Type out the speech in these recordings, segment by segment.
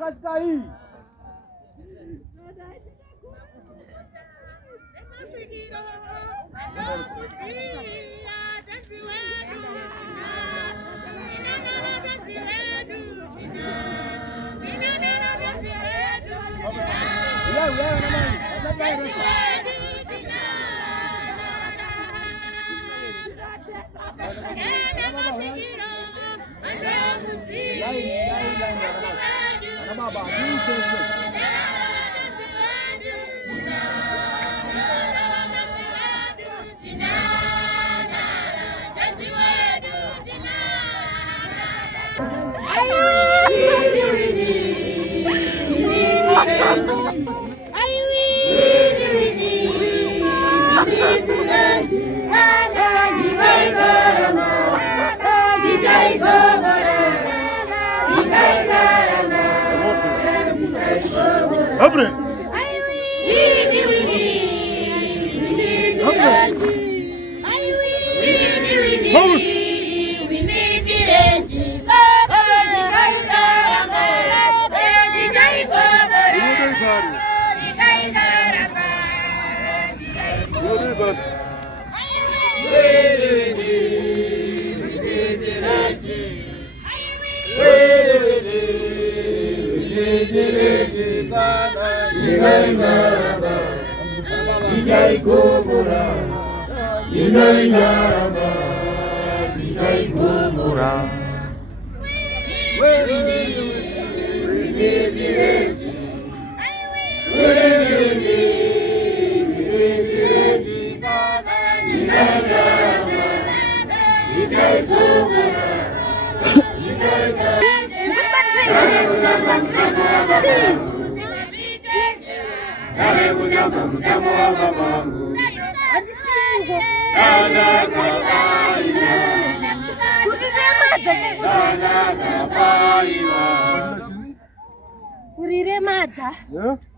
Katika hii Abre. Vamos.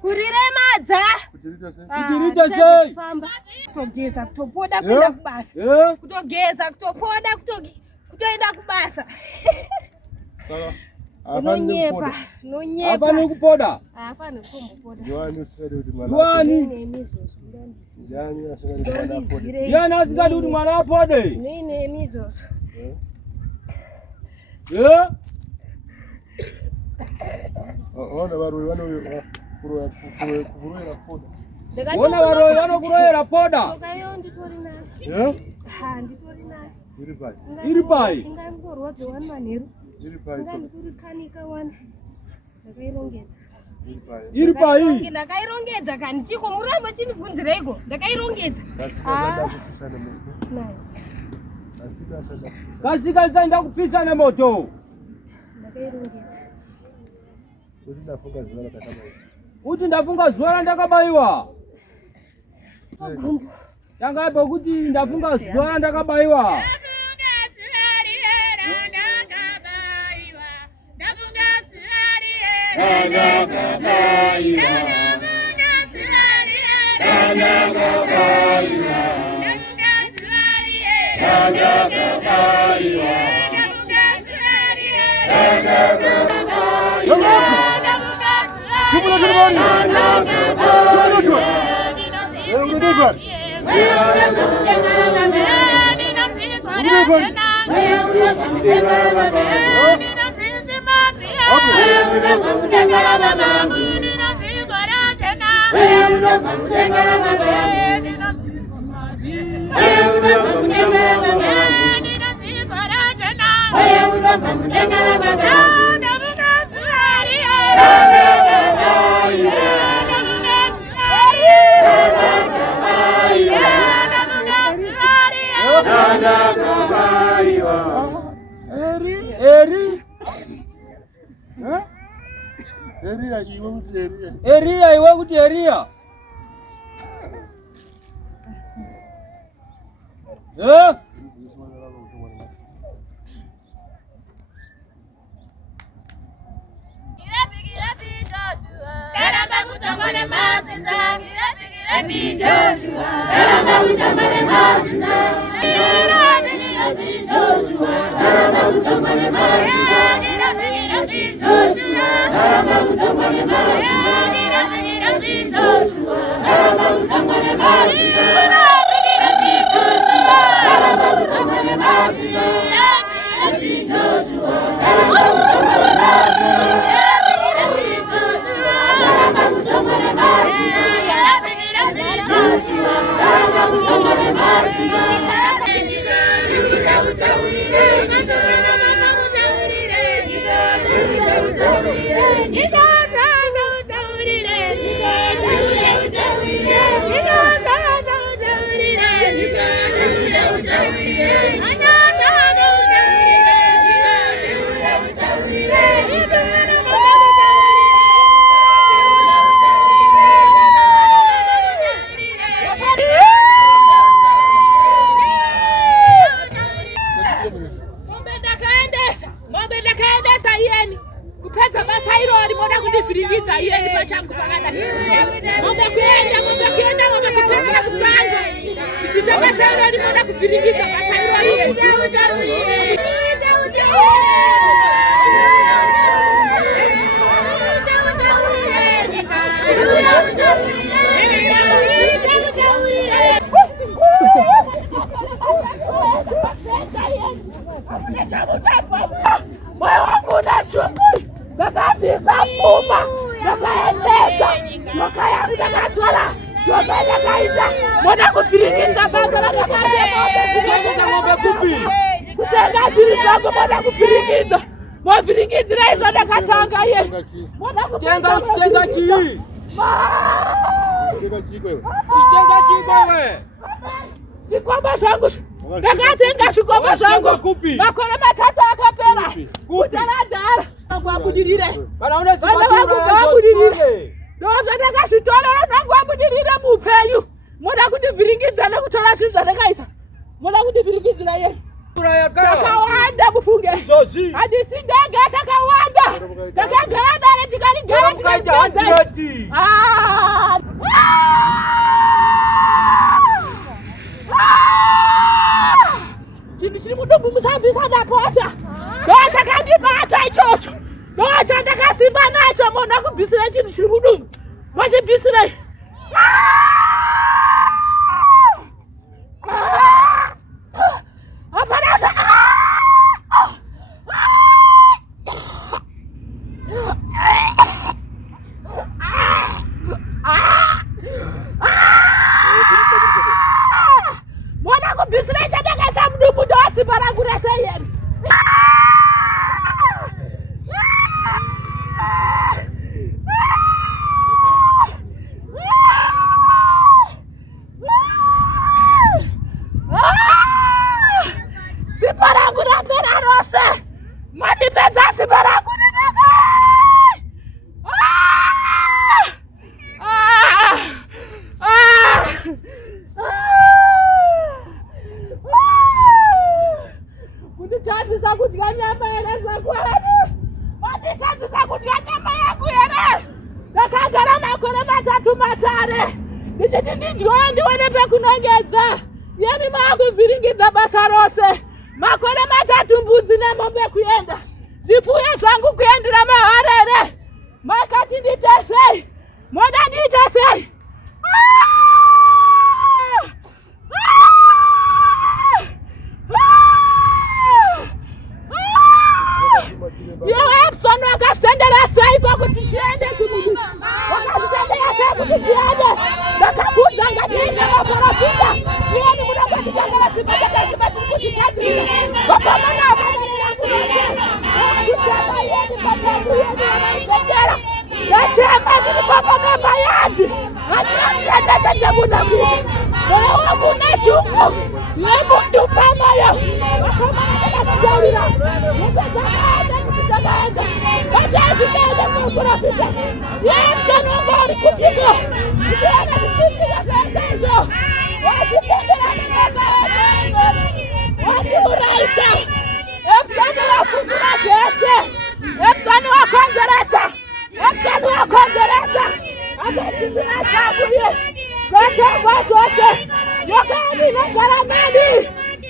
Kuriremadza. Kutogeza kutopoda kwenda kubasa. Kutogeza kutopoda kutoenda kubasa. Nonyepa. hapa ni kupoda. Hapa ni kupoda. Yohani usikadi uti mwana. Yohani usikadi uti mwana pode. Nene mizos. Ona waro wano kuroera poda. Tokayo nditorina. Nditorina. Iripai. Ngangorwadze wanmanheru. Ngandikukanika wana. Ndakairongedza. Iripai. Ndakairongedza kani chiko muramba chinibvunzireiko. Ndakairongedza. Kasika zaenda kupisa na moto. Ndakairongedza. Uti ndafunga zuwa ndakabaiwa. Tangaipo kuti ndafunga zuwa ndakabaiwa. Area iwe kuti area.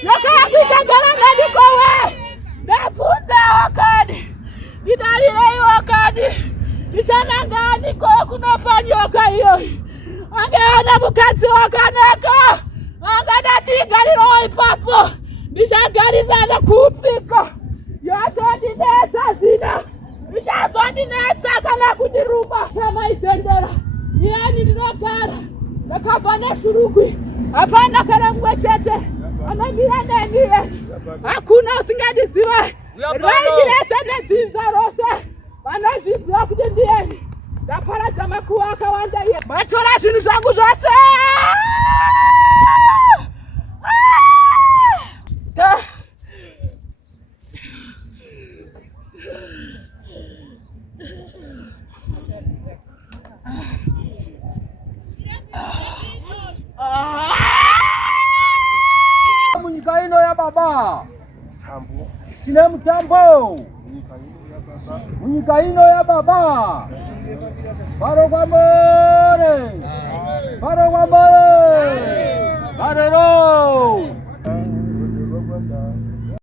Yakakuchagala nadiko we. Nafunza wakani. Nidalile wakani. Nishanangani kwa kunafanyoka hiyo. Angeona mukazi wakaneka. Angadatiga lilo ipapo. Nishangalizana kupika. Yote dinesa sina. Nishazo dinesa kana kudirumba. Kama isendera. Yani dinokara. Nakafanya shurugwi. Hapana karangwe chete. Anambia nendie. Hakuna usingadisiwe. Raijilesa netinza rose. Wanajisi wa kujindieni. Dapara zama kuwa kawanda ye. Matora shinu shangu jose. Munyikaino ya baba. Sine mtambo. Munyikaino ya baba. Baro kwa more. Baro kwa more.